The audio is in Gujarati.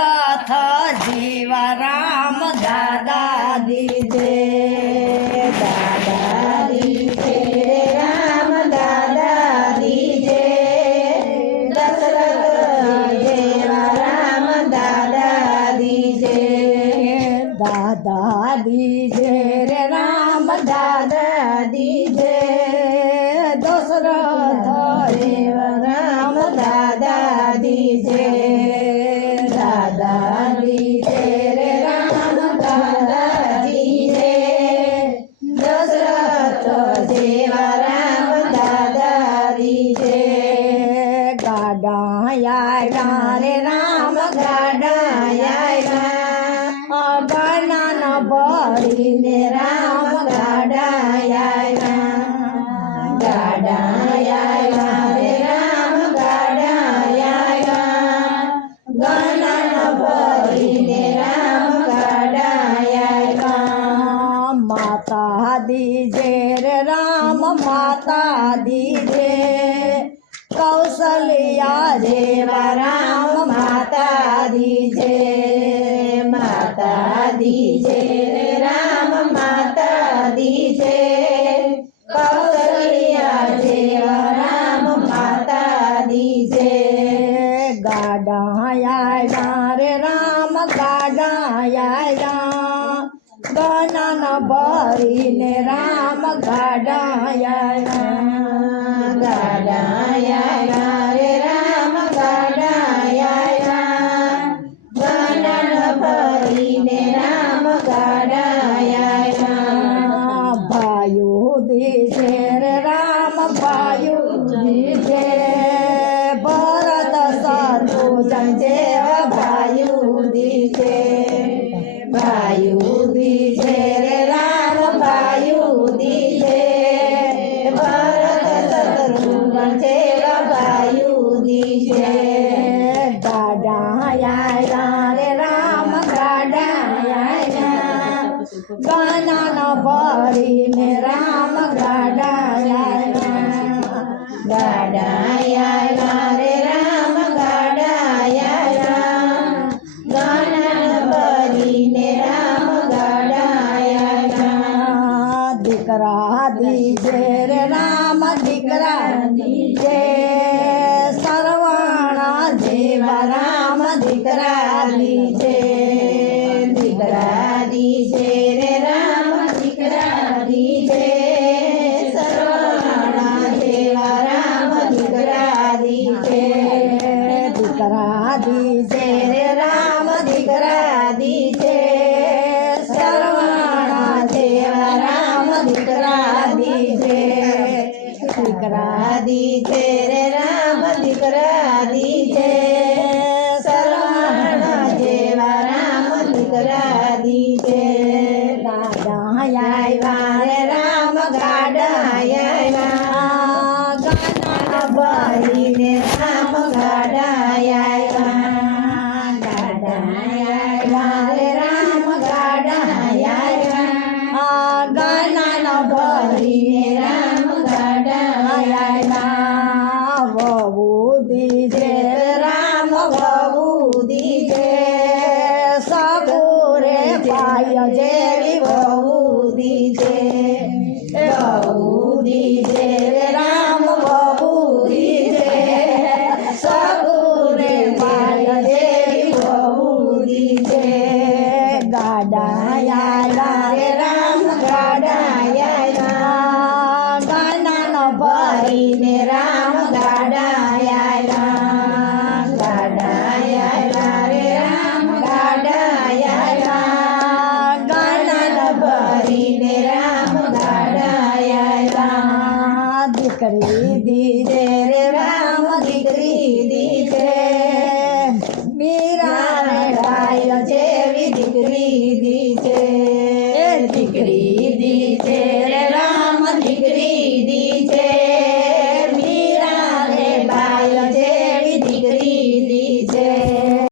દશરથ જીવા રામ દાદા દીજે દાદા દીજે રામ દાદા દીજે દશરથ જેવા રામ દાદા દીજે દાદા દીજે રે રામ દાદા દીજે દશરથ જેવા રામ દાદા દીજે દાદા દીજે રે રામ દાદા દીજે દશરથ જેવા રામ દાદા દીજે ગાડાયા રે રામ ગાડાયા ગણન ભરીને રામ ગાડાયા ગાડાયા રે રામ ગાડાયા ગણન ભરીને રામ ગાડાયા માતા દીજે રે રામ માતા દીજે કૌશલ્યા જેવા રામ માતા દીજે માતા દીજે રામ માતા દીજે કૌશલ્યા જેવા રામ માતા દીજે ગાડાયા રે રામ ગાડાયા ગણન ભરીને રામ ગાડાયા ગાડાયા રે રામ ગાડાયા ગણન ભરીને રામ ગાડાયા ભાયુ દીજે રે રામ ભાયુ દીજે ભરત શત્રુજન જેવા ભાયુ દીજે ભાયુ દીજે રે રામ ભાયુ દીજે ભરત શત્રુઘ્ન જેવા ભાયુ દીજે ગાડાયા રે રામ ગાડાયા ગણન ભરીને રામ ગાડાયા ગાડાયા રે રામ ગાડાયા ગણન ભરીને રામ ગાડાયા દીકરા દીજે રે રામ દીકરા દીજે સરવાણા જેવા રામ દીકરા દીજે દીકરા દીજે રે રામ દીકરા દીજે સરવાણા જેવા રામ દીકરા દીજે દીકરા દીજે રે રામ દીકરા દીજે સરવાણા જેવા રામ દીકરા દીજે દીકરા દીજે રે રામ દીકરા દીજે સરવાણા જેવા રામ દીકરા દીજે ગાડાયા રે રામ ગાડાયા ગણન ભરીને રામ ગાડાયા ગાડાયા રે રામ ગાડાયા ગણન ભરીને રામ ગાડાયા વહુ દીજે રામ વહુ દીજે સબુરે પાય જેવી વહુ દીજે વહુ દીજે રામ વહુ દીજે સબુરે પાય જેવી વહુ દીજે ગાડા